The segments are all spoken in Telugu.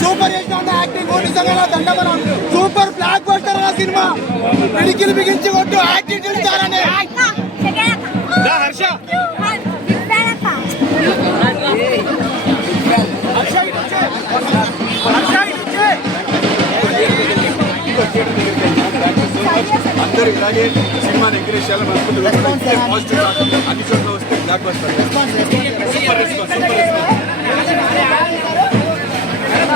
సూపర్ చేసిన యాక్టింగ్ నిజంగా దండమనం సూపర్ బ్లాక్ బస్టర్ సినిమా. పిడికిలు బిగించి కొట్టు యాక్టింగ్ చేస్తారని హర్ష. అందరూ ఇలాగే సినిమాని ఎంకరేజ్ చేయాలని మనస్ఫూర్తిగా పాజిటివ్ అన్ని చోట్ల వస్తే blockbuster super response super response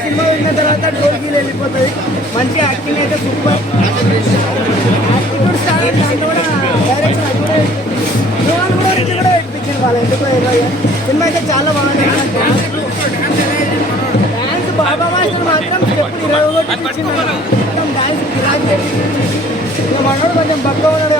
cinema ఉన్న తర్వాత డోర్గీలు వెళ్ళిపోతుంది మంచి యాక్టింగ్ అయితే సూపర్ స్టార్ దాంట్లో కూడా డైరెక్షన్ కూడా కూడా వాళ్ళ ఎందుకు సినిమా అయితే చాలా బాగుంది డాన్స్ బాబా మాస్టర్ మాత్రం స్టెప్ ఇరవై ఒకటి ఇచ్చింది డాన్స్ మనోడు కొంచెం బక్క ఉన్నాడు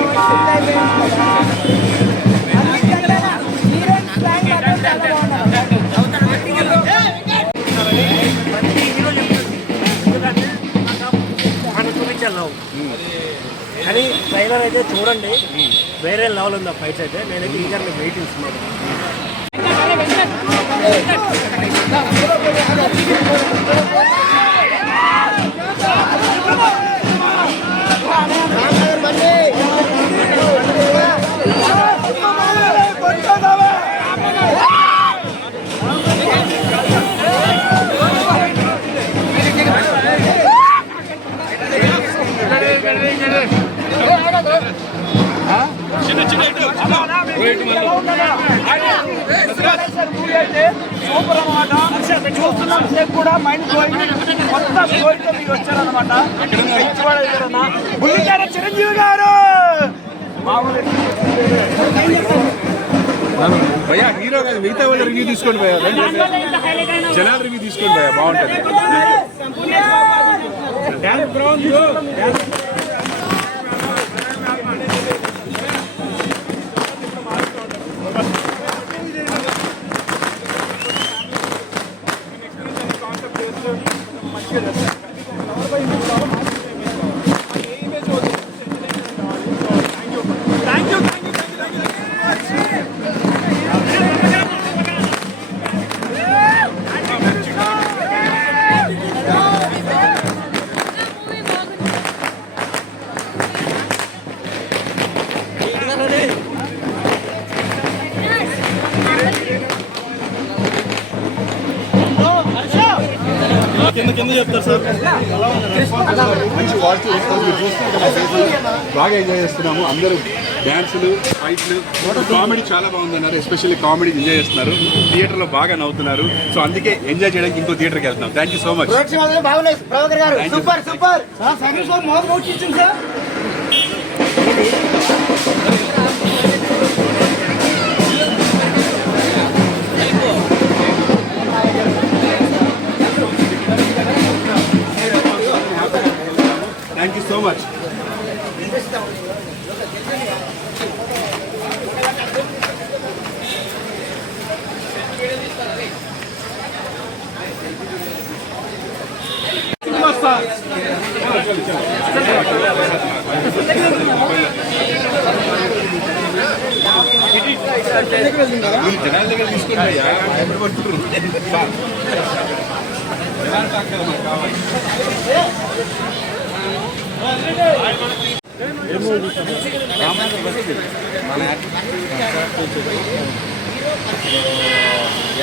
అని కానీ ట్రైలర్ అయితే చూడండి. వేరే లెవెల్ ఉంది ఆ ఫైట్స్ అయితే. నేనైతే ఈగర్ని వెయిట్ ఇస్తున్నాను సూపర్ అనమాట చూస్తున్నాం సేపు కూడా మైండ్ బ్లోయింగ్ కొత్త స్టోరీతో మీకు వచ్చారనమాట బుల్లిగారు చిరంజీవి గారు భయ్యా హీరో కాదు మిగతా వాళ్ళ రివ్యూ తీసుకోండి భయ్యా జనాల రివ్యూ తీసుకోండి భయ్యా బాగుంటుంది మంచి పాజిటివ్ రెస్పాన్స్ మీరు చూస్తున్నారు కదా faces. బాగా ఎంజాయ్ చేస్తున్నాము. అందరూ డ్యాన్సులు ఫైట్లు కామెడీ చాలా బాగుందన్నారు. ఎస్పెషల్లీ కామెడీ ఎంజాయ్ చేస్తున్నారు. థియేటర్లో బాగా నవ్వుతున్నారు. సో అందుకే ఎంజాయ్ చేయడానికి ఇంకో థియేటర్కి వెళ్తున్నాం. Thank you so much. Super super. జనాల దగ్గర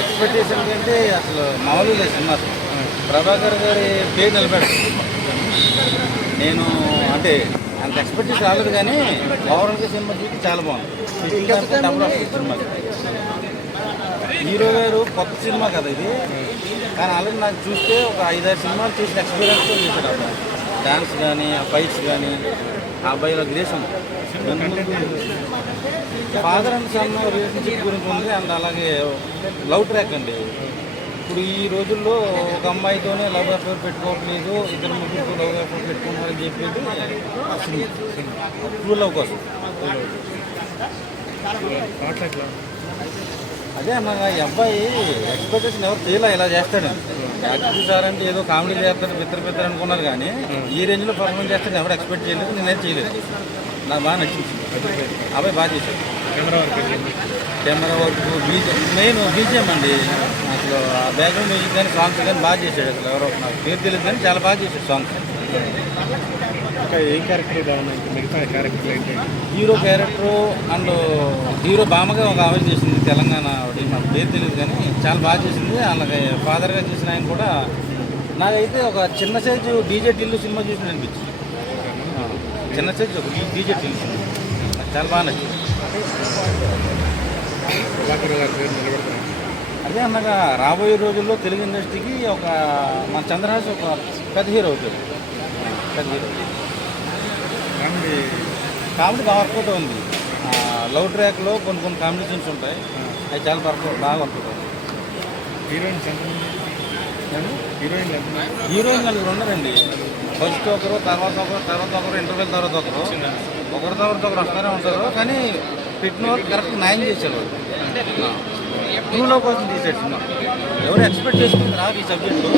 ఎక్స్పెక్టేషన్ కంటే అసలు మామూలు లేదు సినిమా. ప్రభాకర్ గారి పేరు నిలబెట్ట. నేను అంటే అంత ఎక్స్పెక్టేషన్ రాలేదు కానీ ఓవరాల్గా సినిమా చూసి చాలా బాగుంది. సినిమా? హీరో గారు కొత్త సినిమా కదా ఇది. కానీ అలాగే నాకు చూస్తే ఒక ఐదారు సినిమాలు చూసిన ఎక్స్పీరియన్స్తో చేశాడు అబ్బాయి డాన్స్ కానీ ఆ ఫైట్స్ కానీ ఆ అబ్బాయిలో గ్రేసం ఫాదర్ అండ్ సన్ రిలేషన్షిప్ గురించి ఉంది అండ్ అలాగే లవ్ ట్రాక్ అండి. ఇప్పుడు ఈ రోజుల్లో ఒక అమ్మాయితోనే లవ్ అఫేర్ పెట్టుకోవట్లేదు ఇద్దరు ముగ్గురు లవ్ అఫేర్ పెట్టుకున్నారని చెప్పేది ట్రూ లవ్ కోసం. అదే ఈ అబ్బాయి ఎక్స్పెక్టేషన్ ఎవరు చేయలే ఇలా చేస్తాడు. యాక్టివ్ సార్ అంటే ఏదో కామెడీ చేస్తాడు పిత్తర పిత్తర అనుకున్నారు కానీ ఈ రేంజ్లో పర్ఫార్మెన్స్ చేస్తాడు ఎవరు ఎక్స్పెక్ట్ చేయలేదు నేనైతే చేయలేదు. నాకు బాగా నచ్చింది. అబ్బాయి బాగా చేశాడు. Camera work BGM main BGM అండి. అసలు ఆ బ్యాక్గ్రౌండ్ మ్యూజిక్ కానీ సాంగ్స్ కానీ బాగా చేశాడు అసలు ఎవరో నాకు. పేరు తెలియదు కానీ చాలా బాగా చేశాడు సాంగ్స్ ఏ క్యారెక్టర్ మిగతా క్యారెక్టర్ ఏంటి? హీరో క్యారెక్టర్ అండ్ హీరో బామ్మగా ఒక ఆవిడ చేసింది తెలంగాణ ఆవిడ నాకు పేరు తెలియదు కానీ చాలా బాగా చేసింది. అలాగే ఫాదర్గా చేసిన ఆయన కూడా నాకైతే ఒక చిన్న సైజు డీజే టిల్లు సినిమా చూసిన అనిపించింది. చిన్న సైజు ఒక డీజే టిల్లు సినిమా. చాలా బాగా నచ్చింది. అదే అన్నగా రాబోయే రోజుల్లో తెలుగు ఇండస్ట్రీకి ఒక మన చంద్రహాస్ ఒక పెద్ద హీరో అవుతాడు. పెద్ద హీరో. కామెడీ కామెడీ బాగా వర్కౌట్ ఉంది లవ్ ట్రాక్లో కొన్ని కొన్ని కామెడీ సీన్స్ ఉంటాయి అవి చాలా వర్కౌట్ బాగా వర్కౌట్ అవుతుంది హీరోయిన్స్ హీరోయిన్ హీరోయిన్ నలుగురు ఉన్నారండి. ఫస్ట్ ఒకరు తర్వాత ఒకరు తర్వాత ఒకరు ఇంటర్వెల్ తర్వాత ఒకరు. ఒకరి తర్వాత ఒకరు వస్తూనే ఉంటారు. కానీ పెట్టిన వాళ్ళు కరెక్ట్ న్యాయం చేశారు టూలో కోసం తీసాడు సినిమా. ఎవరు ఎక్స్పెక్ట్ చేసుకుంది రాదు ఈ సబ్జెక్టు.